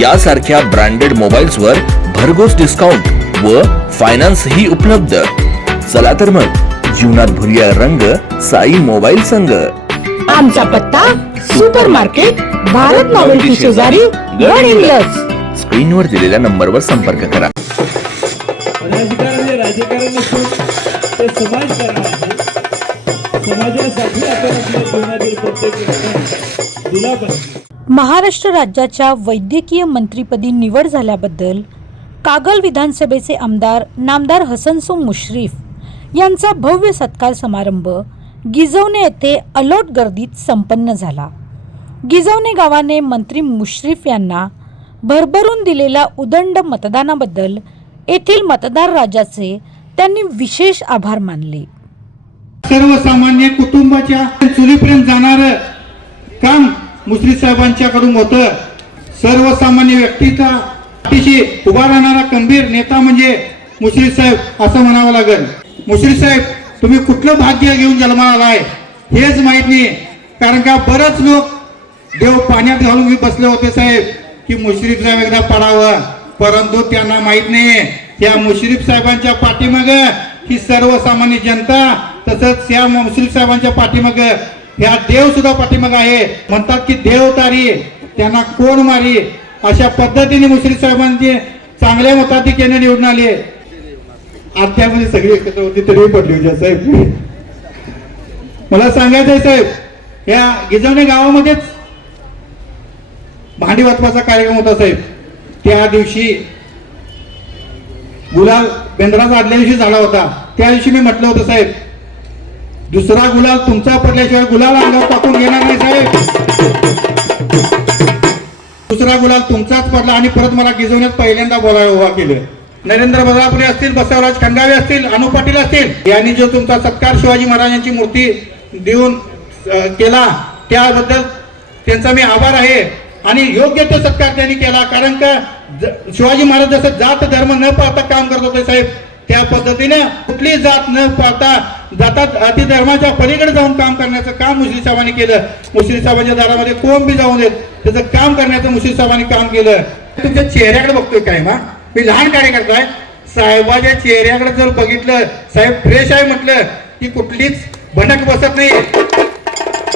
यासारख्या branded mobiles वर भरघोस डिस्काउंट व फायनान्स ही उपलब्ध. चला तर मग जीवनात भरूया रंग साई मोबाईल संघ. आमचा पत्ता सुपर मार्केट भारत नॉवेल्टी शेजारी गड हिंग्लज स्क्रीनवर दिलेल्या नंबरवर संपर्क करा. राजकारण राजकारण नसून ते समाजकारण आहे समाजासाठी आपण आपल्या जीवनातील प्रत्येक दिला पाहिजे. महाराष्ट्र राज्याच्या वैद्यकीय मंत्रीपदी निवड झाल्याबद्दल कागल विधानसभेचे आमदार नामदार हसनसो मुश्रीफ यांचा भव्य सत्कार समारंभ गिजवणे येथे अलोट गर्दीत संपन्न झाला. गिजवणे गावाने मंत्री मुश्रीफ यांना भरभरून दिलेल्या उदंड मतदानाबद्दल येथील मतदार राजाचे त्यांनी विशेष आभार मानले. सर्वसामान्य कुटुंबाच्या चुलीपर्यंत जाणार काम मुश्रीफ साहेबांच्याकडून होतं. सर्वसामान्य व्यक्तीचा पाठीशी उभा राहणारा खंबीर नेता म्हणजे मुश्रीफ साहेब असं म्हणावं लागेल. मुश्रीफ साहेब तुम्ही कुठलं भाग्य घेऊन जन्माला आहे हेच माहीत नाही. कारण का बरंच लोक देव पाण्यात घालून बसले होते साहेब की मुश्रीफ साहेब एकदा पडावं. परंतु त्यांना माहीत नाही. त्या मुश्रीफ साहेबांच्या पाठीमाग ही सर्वसामान्य जनता तसंच या मुश्रीफ साहेबांच्या पाठीमाग ह्या देव सुद्धा पाठीमाग आहे. म्हणतात की देव तारी त्यांना कोण मारी? अशा पद्धतीने मुश्रीफ साहेबांची चांगल्या मताधिक्याने निवडून आली आत्यामध्ये सगळी एकत्र होती तरी पडली होती साहेब मला सांगायचंय साहेब या गिजवणे गावामध्येच भांडी वाटपाचा कार्यक्रम होता साहेब. त्या दिवशी गुलाल बेंद्राचा आदल्या दिवशी झाला होता. त्या दिवशी मी म्हटलं होतं साहेब दुसरा गुलाल तुमचा पडल्याशिवाय गुलाल अंगावर टाकून घेणार नाही साहेब. दुसरा गुलाल तुमचाच पडला आणि परत मला गिजवण्यात पहिल्यांदा बोलायला उभा केलं. नरेंद्र बदलापुरे असतील बसवराज खंडावे असतील अनु पाटील असतील यांनी जो तुमचा सत्कार शिवाजी महाराजांची मूर्ती देऊन केला त्याबद्दल त्यांचा मी आभार आहे. आणि योग्य तो सत्कार त्यांनी केला कारण का शिवाजी महाराज जसं जात धर्म न पाहता काम करत होते साहेब त्या पद्धतीने कुठली जात न पाहता जातात अति धर्माच्या पलीकडे जाऊन काम करण्याचं काम मुश्रीफ साहेबांनी केलं. मुश्रीफ साहेबांच्या दारामध्ये कोण बी जाऊन देत त्याचं काम करण्याचं मुश्रीफ साहेबांनी काम केलं. तुमच्या चेहऱ्याकडे बघतोय काय मा मी लहान कार्यकर्ता आहे. साहेबाच्या चेहऱ्याकडे जर बघितलं साहेब फ्रेश आहे म्हटलं की कुठलीच भनक बसत नाही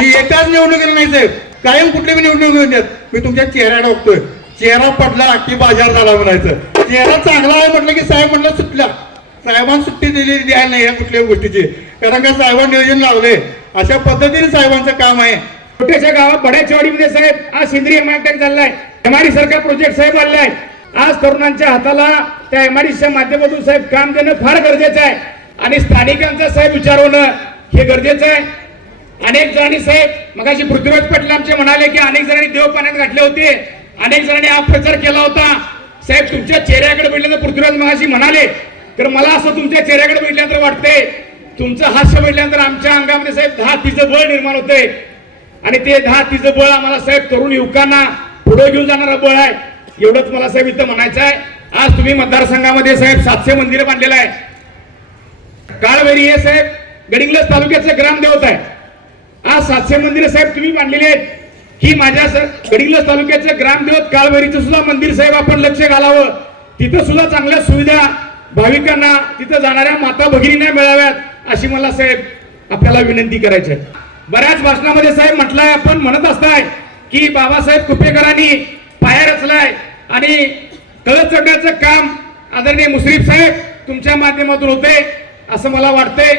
ही एकाच निवडणुकीला नाही साहेब. कायम कुठली बी निवडणूक घेऊन देत मी तुमच्या चेहऱ्याकडे बघतोय. चेहरा पडला की बाजार झाला म्हणायचं. चेहरा चांगला आहे म्हटलं की साहेब म्हटलं सुटला. साहेबांनी सुट्टी दिलेली द्यायला नाही या कुठल्याही गोष्टीची. कारण का साहेबांनी नियोजन लावले अशा पद्धतीने साहेबांचं काम आहे. छोट्याशा गावात बड्याचेवाडीमध्ये साहेब आज सेंद्रिय एमआयटेक चाललाय. एमआरडी सारखा प्रोजेक्ट साहेब आलाय. आज तरुणांच्या हाताला त्या एमआरडीच्या माध्यमातून साहेब काम देणं फार गरजेचं आहे. आणि स्थानिकांचा साहेब विचार होणं हे गरजेचं आहे. अनेक जणांनी साहेब मगाशी पृथ्वीराज पाटील आमचे म्हणाले की अनेक जणांनी देव पाण्यात घातले होते. अनेक जणांनी हा प्रचार केला होता. साहेब तुमच्या चेहऱ्याकडे तर पृथ्वीराज मगाशी म्हणाले तर मला असं तुमच्या चेहऱ्याकडे बघितल्यानंतर वाटते तुमचं हास्य बघितल्यानंतर आमच्या अंगामध्ये साहेब दहा तिचं बळ निर्माण होते आणि ते दहा तिचं बळ आम्हाला साहेब तरुण युवकांना पुढे घेऊन जाणारा बळ आहे. एवढंच मला साहेब इथं म्हणायचं आहे. आज तुम्ही मतदारसंघामध्ये साहेब सातशे मंदिर बांधलेलं आहे. काळवेरी हे साहेब गडिंगलज तालुक्याचं ग्रामदेवत आहे. आज सातशे मंदिर साहेब तुम्ही बांधलेली आहेत. ही माझ्या सर गडिंग्लज तालुक्याचं ग्रामदेवत काळवेरीचं सुद्धा मंदिर साहेब आपण लक्ष घालावं. तिथं सुद्धा चांगल्या सुविधा भाविकांना तिथं जाणाऱ्या माता भगिनींना मिळाव्यात अशी मला साहेब आपल्याला विनंती करायची आहे. बऱ्याच भाषणामध्ये साहेब म्हटलंय आपण म्हणत असताय की बाबासाहेब कुपेकरांनी पाया रचलाय आणि तळत चढण्याचं काम आदरणीय मुश्रीफ साहेब तुमच्या माध्यमातून होते असं मला वाटतंय.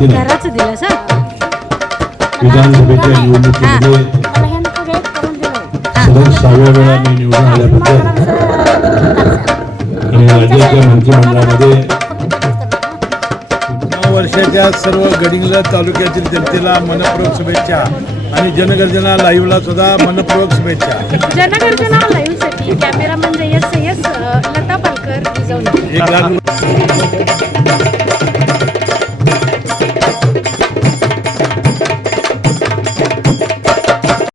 घराचं दिलं सर विधानसभेच्या निवडणुकीमध्ये सलग सहाव्या वेळा मी निवडून आल्याबद्दल आणि राज्याच्या मंत्रिमंडळामध्ये वर्षाच्या सर्व गडिंग्लज तालुक्यातील जनतेला मनपूर्वक शुभेच्छा आणि जनगर्जना लाईव्हला सुद्धा मनपूर्वक शुभेच्छा. जनगर्जना लाईव्हसाठी कॅमेरामन जयस सय्यस लता पालकर एक